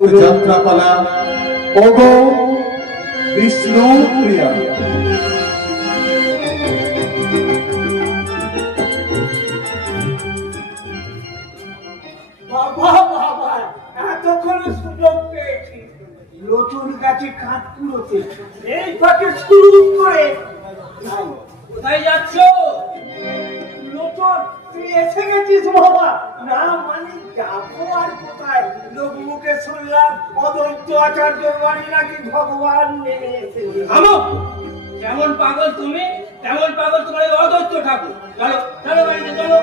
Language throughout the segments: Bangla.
যাত্রাপালা ওগো বিষ্ণু প্রিয়া। বাবা বাবা, এতক্ষণ সুযোগ পেয়েছি নতুন গাছে কাঠ কুড়োতে, এই ফাঁকে শুরু করে। কোথায় যাচ্ছ? নতুন তুই এসে গেছিস বাবা? না মানে যাবো আর কোথায়? লোক মুখে শুনলাম অদ্বৈত আচার্যের বাড়ি নাকি ভগবান নেমে এসেছে। থামো, যেমন পাগল তুমি তেমন পাগল তোমার এই অদ্বৈত ঠাকুর। চলো চলো বাড়িতে চলো।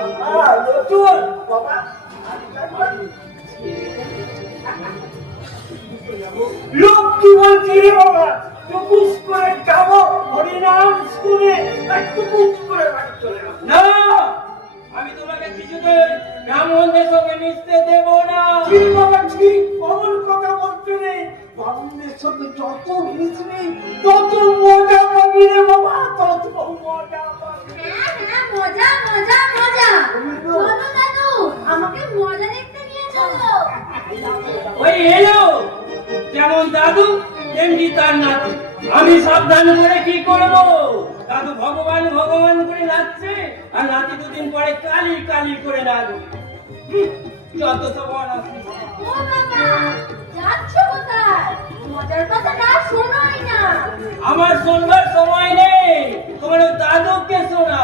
নতুন বাবা, লোক কি বলছি রে বাবা? টুকুস করে যাবো হরিনাম শুনে, আর টুকুস করে বাড়ি চলে যাবো। না, আমি তোমাকে কিছুতে ব্রাহ্মণদের সঙ্গে মিশতে দেব না। ঠিক বাবা ঠিক, অমন কথা বলতে নেই। ব্রাহ্মণদের সঙ্গে যত মিশবি তত মজা পাবি রে বাবা, তত মজা পাবি। হ্যাঁ, মজা মজা মজা। চলো দাদু, আমাকে মজা দেখতে নিয়ে চলো। ওই এলো, যেমন দাদু তেমনি তার নাতি। আমি সাবধান করে কি করব? দাদু ভগবান ভগবান করে নাচছে, আর নাতি দুদিন পরে কালি কালি করে নাচবে। যত সব অনাসি। ও বাবা, যাচ্ছ কোথায়? মজার কথাটা শোনোই না। আমার শুনবার সময় নেই, তোমার ওই দাদুকে শোনা।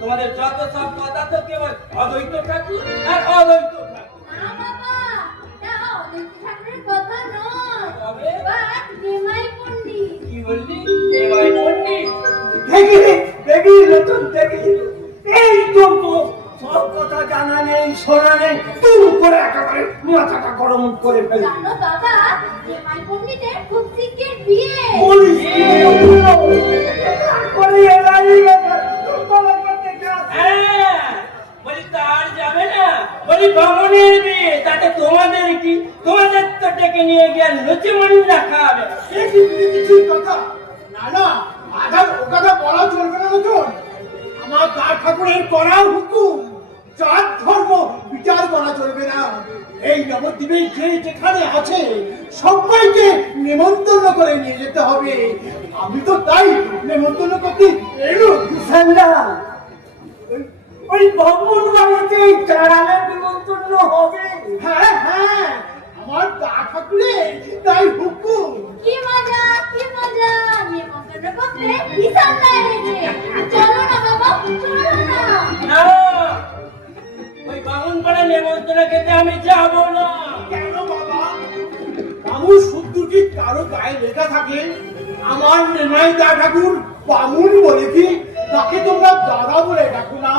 তোমাদের যত সব কথা তো কেবল অদ্বৈত ঠাকুর আর অদ্বৈত ঠাকুর। না বাবা, এটা অদ্বৈত ঠাকুরের কথা নয়। তবে? বাট নিমাই পণ্ডিত। কি বললি? এবার পণ্ডিত। দেখি দেখি নতুন দেখি, এই তো সব কথা জানা নেই শোনা নেই, তুম করে একেবারে মাথাটা গরম করে ফেলি। জানো বাবা, নিমাই পণ্ডিতের খুব শিগগির বিয়ে। বলিস করে এলাই গেছে, তুম বলা করতে গেছে। হ্যাঁ, বলি তার যাবে না, বলি বামনের বিয়ে, তাতে তোমাদের কি? তোমাদের তো ডেকে নিয়ে গিয়ে লুচি মন্ডা খাওয়াবে। কিছুই কথা না না, আধার ও কথা বলা চলবে না। নতুন আমার দা ঠাকুরের করা হুকুম, জাত ধর্ম বিচার করা চলবে না। এই নবদ্বীপে যে যেখানে আছে সবাইকে নেমন্তন্ন করে নিয়ে যেতে হবে। আমি তো তাই নেমন্তন্ন করতে এলো। বিশালদা, ওই বাবুর বাড়িতে চারালের নিমন্ত্রণ হবে। হ্যাঁ হ্যাঁ, আমার দা ঠাকুরের তাই হুকুম। কি মজা কি মজা, নিমন্ত্রণ করতে বিশাল এসেছে। চলো না বাবা, চলো না। না, ওই বামুন পাড়া নেমন্তন্ন খেতে আমি যাব না। কেন বাবা? বামুন শব্দ কি কারো গায়ে লেখা থাকে? আমার নেনাই দা ঠাকুর বামুন বলে কি তাকে তোমরা দাদা বলে ডাকো না?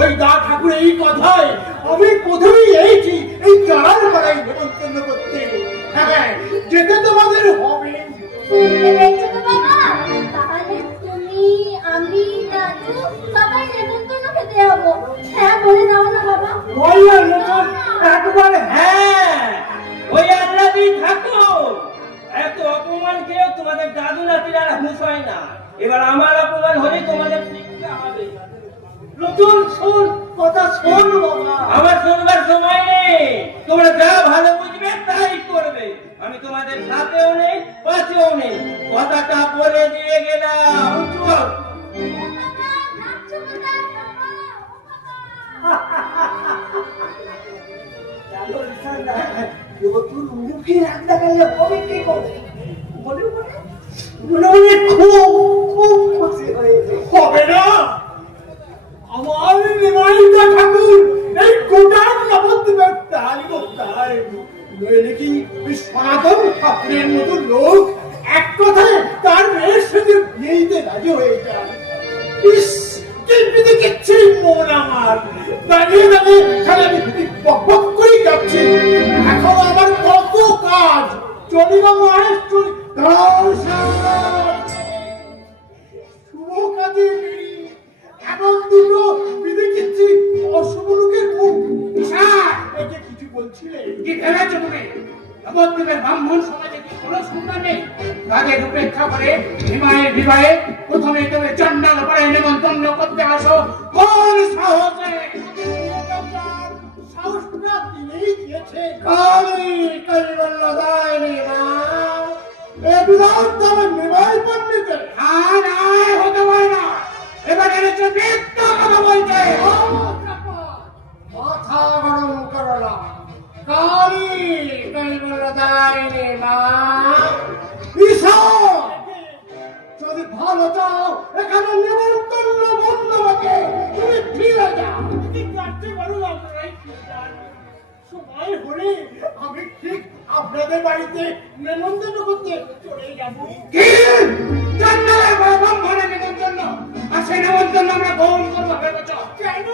ওই দা ঠাকুর এই কথায় আমি প্রথমেই এইছি এই চারার পাড়ায় নেমন্তন্ন করতে। হ্যাঁ, যেতে তোমাদের হবে। শুনতে পেয়েছো তো বাবা? তাহলে তুমি, আমি, দাদু সবাই নেমন্তন্ন খেতে যাবো। হ্যাঁ বলে দাও না বাবা। বললো নতুন একবার হ্যাঁ, ওই আল্লাহই ঠাকুর। এত অপমান কেউ তোমাদের দাদু নাতিরা হুঁশ হয় না। এবার আমার অপমান হলে তোমাদের শিক্ষা হবে। নতুন শোন কথা, শোন বাবা। আমার শুনবার সময় নেই, তোমরা যা ভালো বুঝবে তাই করবে। আমি তোমাদের সাথেও নেই পাশেও নেই, কথাটা বলে দিয়ে গেলাম। চল। বাবা, যাচ্ছ কোথায় বাবা? ও বাবা। নতুন মুখে রাগ দেখালে হবে কি করে? বলে বলে মনে মনে খুব খুব খুশি হয়েছে। হবে না। আমার নেনাই দা ঠাকুর এই গোটা নবদ্বীপের তালি বলতাই নইলে কি ওই সনাতন ঠাকুরের মতো লোক এক কথায় তার মেয়ের সঙ্গে বিয়ে দিতে রাজি হয়ে যায়। ইস, কি কিচ্ছি মন আমার দাঁড়িয়ে দাঁড়িয়ে খালি আমি বক বক করেই যাচ্ছি। এখন আমার কত কাজ। চলিবা মায়ের চলি শুভ কাজে বেরি এমন দুটো বিধি কিচ্ছি অশুভ লোকের মুখ। এটা কিছু বলছিলে? কি ভেবেছো তুমি? নবদ্বীপের ব্রাহ্মণ সমাজে কি কোনো সুন্দর নেই? তাদের উপেক্ষা করে বিবাহে বিবাহে প্রথমে তুমি চন্ডাল পাড়ায় নেমন্তন্ন করতে আসো কোন সাহসে? সাহস না তিনিই দিয়েছেন। কালী কৈবল্য দায়নি মা, এ বিধান তবে নিমাই পণ্ডিতের। নাই হতে পারে না, এবার এনেছে মিথ্যা কথা বলছে। মাথা গরম করো না। কালী কৈবল্য দায়নি মা, ঈশান, যদি ভালো চাও এখানে নিমন্ত্রণ বন্ধ রাখে তুমি ফিরে যাও। ঠিক রাখতে পারো আপনারাই ঠিক যান। সময় হলে আমি ঠিক আপনাদের বাড়িতে নেমন্তন্ন করতে চলে যাব। কি জন্মের ব্রাহ্মণের নিমন্ত্রণ, আর সেই নিমন্ত্রণ আমরা গ্রহণ করবো ভেবেছ? কেন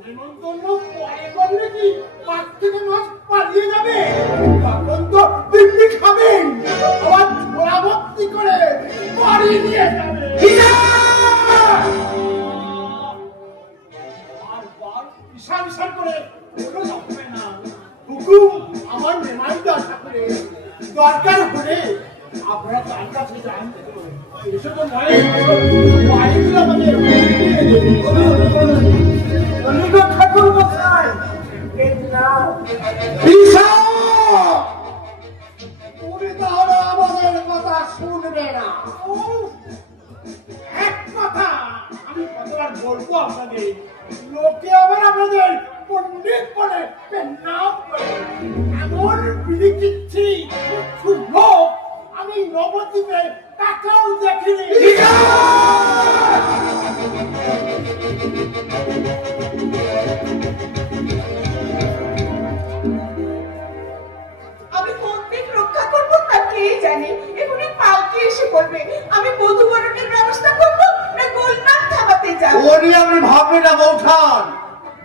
নেমন্তন্ন পরে করলে কি পাঁচ থেকে মাস পালিয়ে যাবে? তখন তো দিল্লি খাবেন, আবার ছোড়া ভর্তি করে বাড়ি নিয়ে যাবে। বারবার ঈশান ঈশান করে কোনো যাবে না। হুকুম আমার মেমাইতে আশা করে দরকার হলে আপনারা তার কাছে যান। এসব তো নয়, বাড়িগুলো আমাদের দিয়ে দেবে। ঠাকুর মশাই, তুমি তাহলে আমাদের কথা শুনবে না? এক কথা আমি কতবার বলবো আপনাদের, লোকে আবার আপনাদের পণ্ডিত বলে নাম করে এমন বিড়ি দিচ্ছি লোক আমি নবদ্বীপে টাকাও দেখিনি। আমি কোন দিক রক্ষা করবো তা কে জানে। এখনই পালকি এসে বলবে আমি মধুবরণের ব্যবস্থা করবো না গোলমাল থামাতে যাবো। ও নিয়ে আপনি ভাববেন না বৌঠান,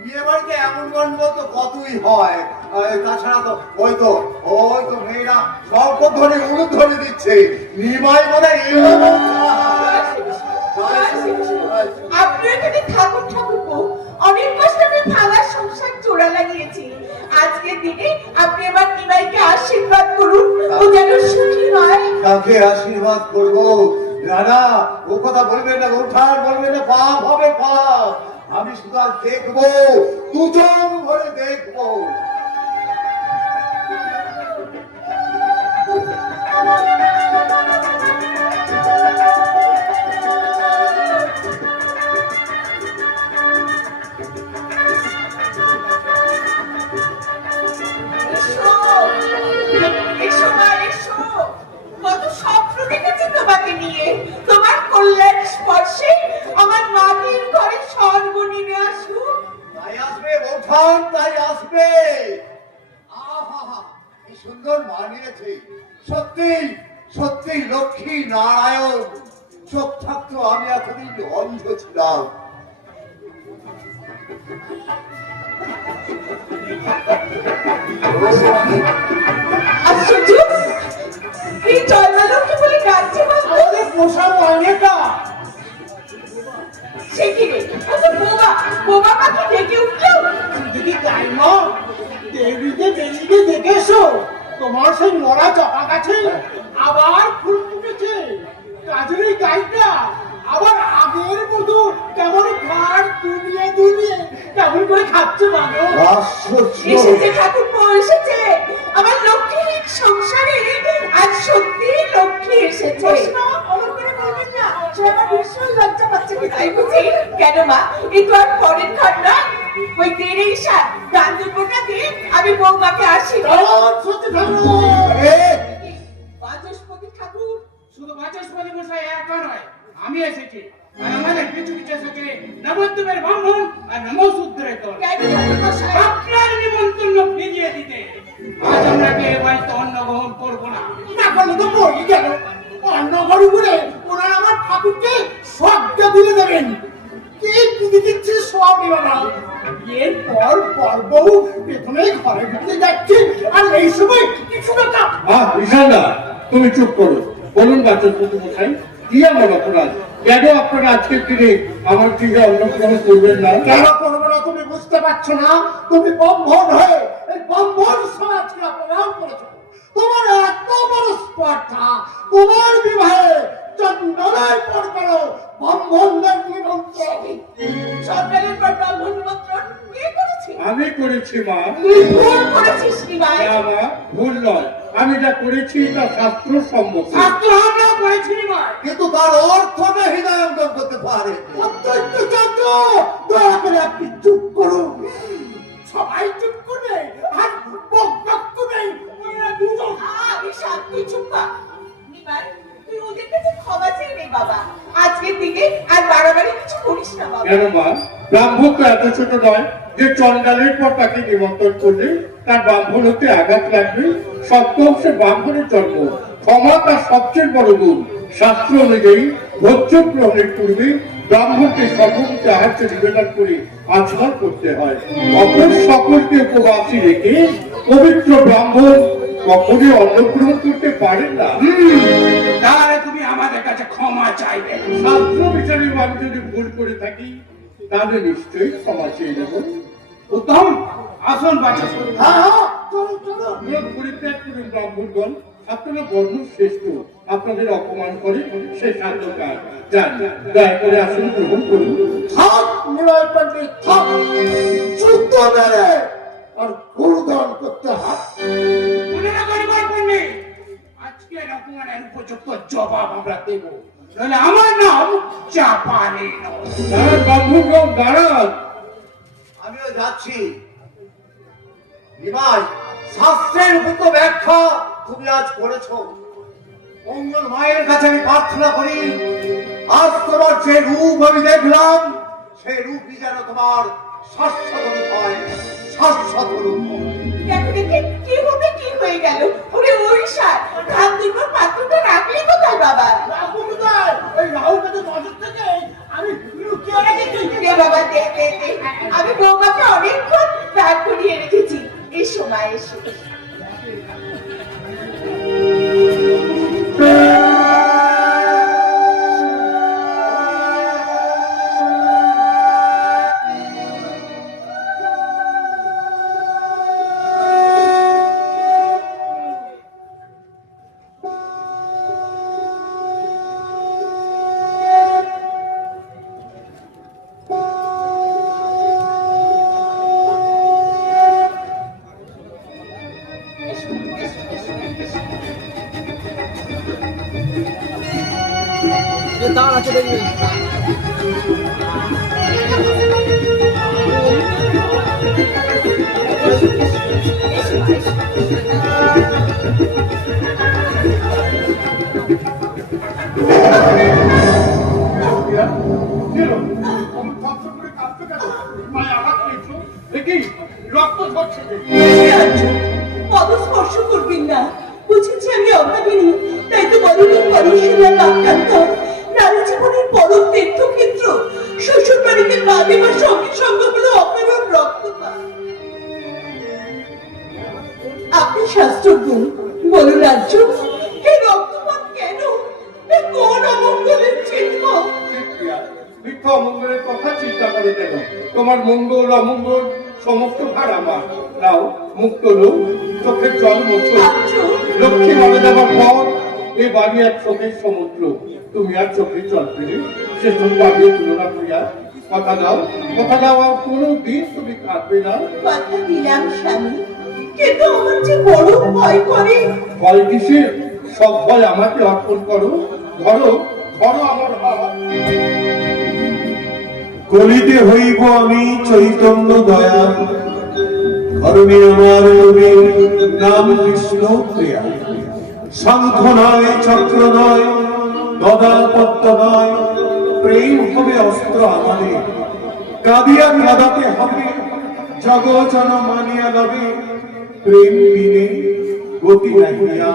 বিয়ে বাড়িতে এমন গন্ডগোল তো কতই হয়। তাছাড়া তো ওই তো মেয়েরা সর্বধ্বনি উলুধ্বনি দিচ্ছে, নিমাই বোধহয় এলো আপনি এখানে ঠাকুর ঠাকুর অনেক কষ্ট আমি ভাঙার সংসার জোড়া লাগিয়েছি। আজকের দিনে আপনি আমার নিমাইকে আশীর্বাদ করুন, ও যেন সুখী হয়। তাকে আশীর্বাদ করবো? না না, ও কথা বলবেন না বৌঠান, বলবেন না, পাপ হবে পাপ। আমি শুধু আজ দেখবো, দুজন ভরে দেখবো। কত স্বপ্ন দেখেছি তোমাকে নিয়ে, তোমার কল্যাণ স্পর্শে আমার মাটির ঘরে সর্বনীনে আসুক। তাই আসবে বৌঠান, তাই আসবে। আহা, কি সুন্দর মানিয়েছে। সত্যি সত্যি লক্ষ্মী নারায়ণ। চোখ থাকতো আমি এতদিন অন্ধ ছিলাম। আশ্চর্য, এই জন্মালক্ষ্মী বলে ডাকছে বলতো। আমাদের পোষা ময়নাটা সে কি রে, ও তো বোবা পাখি ডেকে উঠলো। দিদি তাই মা, দেবীকে বেরিয়ে দেখেছো? তোমার সেই মরা চাপা গাছে আবার ফুল ফুটেছে। কাজের এই গাছটা আবার আগের মতো কেমন ঘাট দুলিয়ে দুলিয়ে কেমন করে খাচ্ছে বানো। এসেছে ঠাকুর এসেছে, আমার লক্ষ্মীর সংসারে আজ সত্যি লক্ষ্মী এসেছে। অমন করে বলবেন না, সে আমার ভীষণ লজ্জা পাচ্ছে। তাই বুঝি? কেন মা, এই তো আর পরের ঘর নয়। ওই দেরে ঈশা দান দুর্বটা দিয়ে আমি বৌমাকে আশীর্বাদ। সত্যি ঠাকুর, বাচস্পতি ঠাকুর, শুধু বাচস্পতি মশাই একা নয়, আমি এসেছি। আর আমাদের পিছু পিছু এসেছে নবদ্বীপের ব্রাহ্মণ আর নমশূদ্রের দল। কেন ঠাকুর মশাই? আপনার নিমন্ত্রণ ফিরিয়ে দিতে। আজ আমরা কেউ বাড়িতে অন্ন গ্রহণ করবো না। না করলে তো বই গেল। অন্য ঘর উপরে ওনারা আমার ঠাকুরকে স্বর্গে তুলে দেবেন। কি দিদি দিচ্ছে সব বাবা। এরপর পর্ব প্রথমে ঘরে ঢুকতে যাচ্ছে, আর এই সময় কিছু না। ঈশানদা, তুমি চুপ করো। বলুন বাচস্পতি মশাই, কি আমার অপরাধ? কেন আপনারা আজকের দিনে আমার থেকে অন্নগ্রহণ করবেন না? কেন করবো না তুমি বুঝতে পারছো না? তুমি ব্রাহ্মণ হয়ে এই ব্রাহ্মণ সমাজকে অপমান করেছো। তোমার এত বড় স্পর্ধা, তোমার বিবাহে চন্ডালের পর করো ব্রাহ্মণদের নিমন্ত্রণ। সন্তানের পর ব্রাহ্মণ নিমন্ত্রণ কে করেছে? আমি করেছি মা। তুই ভুল করেছিস নিমাই। না মা, ভুল নয়। আমি যা করেছি তা শাস্ত্র সম্মত। ছাত্র আমরা করেছি না। কিন্তু তার অর্থটা হৃদয়ঙ্গম করতে পারে। অত্যন্ত দয়া করে আপনি চুপ করুন। সবাই চুপ করে আর বক্তব্য নেই। ওরা দুজন ঈশান তুই চুপ কর। নিমাই তুই ওদের কাছে ক্ষমা চেয়ে নে বাবা। আজকের দিনে আর বাড়াবাড়ি কিছু করিস না বাবা। কেন মা, ব্রাহ্মণ তো এত ছোট নয় যে চন্ডালের পর তাকে নিমন্ত্রণ করলে তার ব্রাহ্মণ হতে আঘাত লাগবে। সপ্তমসে ব্রাহ্মণের জন্ম, ক্ষমা তার সবচেয়ে বড় গুণ। শাস্ত্র অনুযায়ী ভোজ্য গ্রহণের পূর্বে ব্রাহ্মণকে সর্বমুখে আহার্য নিবেদন করে আচরণ করতে হয়। অপর সকলকে উপবাসী রেখে পবিত্র ব্রাহ্মণ কখনই অন্নগ্রহণ করতে পারেন না। তাহলে তুমি আমাদের কাছে ক্ষমা চাইবে। শাস্ত্র বিচারে আমি যদি ভুল করে থাকি তাহলে নিশ্চয়ই ক্ষমা চেয়ে নেব। উত্তম, আসন বাচা করুন। চলো চলো। বিরোধ পরিত্যাগ করুন ব্রাহ্মণগণ, আপনারা বর্ণ শ্রেষ্ঠ, আপনাদের অপমান করে সে সাধ্যকার। যান, দয়া করে আসন গ্রহণ করুন। থাক নিলয় পণ্ডিত থাক। যুদ্ধ মেরে আর গুরুদান করতে হাত। মনে না করিবার পণ্ডিত, আজকের অপমানের উপযুক্ত জবাব আমরা দেব, নাহলে আমার নাম চাপানি নয়। দাঁড়ান ব্রাহ্মণগণ, দাঁড়ান। আমিও যাচ্ছি। নিমাই, শাস্ত্রের উপর ব্যাখ্যা তুমি আজ করেছো। মঙ্গল মায়ের কাছে আমি প্রার্থনা করি, আজ তোমার যে রূপ আমি দেখলাম সেই রূপই যেন তোমার শাশ্বত রূপ হয়, শাশ্বত রূপ হয়। দেখো দেখে কি হবে কি হয়ে গেল। ওরে ওড়িশার ধান দুর্গর পাত্রটা রাখলি কোথায় বাবা? রাহুলদার ওই রাহুলকে তো নজর থেকে আমি লুকিয়ে রেখেছি। দে বাবা দে দে দে। আমি বৌমাকে অনেকক্ষণ দাঁড় করিয়ে রেখেছি। এসো মা এসো। রক্ত ঝরছে। পদস্পর্শ করবেন না। বুঝেছি আমি অভাবিনী, তাই তো বলিনি পরশুরাম আক্রান্ত। নারী জীবনের পরম তীর্থক্ষেত্র শ্বশুর বাড়িতে পা দেবার সঙ্গে সঙ্গে হলো অপেরণ রক্তপাত। আপনি শাস্ত্রজ্ঞ, বলুন রাজ্য, এই রক্তপাত কেন? এ কোন অমঙ্গলের চিহ্ন? মিথ্যা অমঙ্গলের কথা চিন্তা করে দেব। তোমার মঙ্গল অমঙ্গল সমস্ত ভার আমার। নাও মুক্ত লোক, চোখের জল মোছো। লক্ষ্মী মারা যাবার পর এ বাড়ি আর চোখের সমুদ্র। তুমি আর চোখের জল পেলে সেসব বাড়িয়ে তুলনা করিয়া কথা দাও, কথা দাও আর কোনো দিন তুমি কাঁদবে না। কথা দিলাম স্বামী, কিন্তু আমার যে বড় ভয় করে। ভয় কিসের? সব ভয় আমাকে অর্পণ করো। ধরো ধরো আমার হাত। কলিতে হইব আমি চৈতন্য দয়া, ধর্মে আমার নবীর নাম কৃষ্ণ প্রিয়া। শঙ্খ নয়, চক্র নয়, গদা পদ্ম নয়, প্রেম হবে অস্ত্র আমাদের। কাঁদিয়া কাঁদাতে হবে, জগজন মানিয়া লবে, প্রেম বিনে গতি নাহিয়া।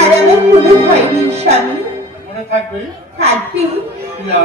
আর আমার কোনো ভয় নেই স্বামী, মনে থাকবে থাকবে। প্রিয়া।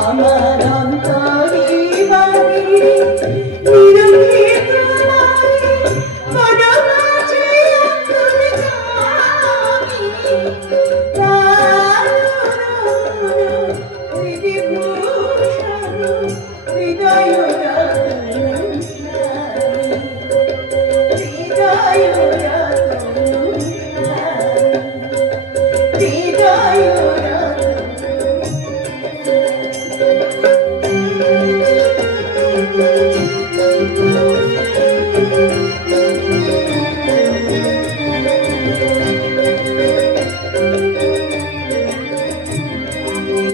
আমার অন্তরে বাড়ি নিরখে তোমারে মন মাঝে আকুল গামি হৃদি ভূষণ হৃদয় হৃদয় হৃদয় Thank you.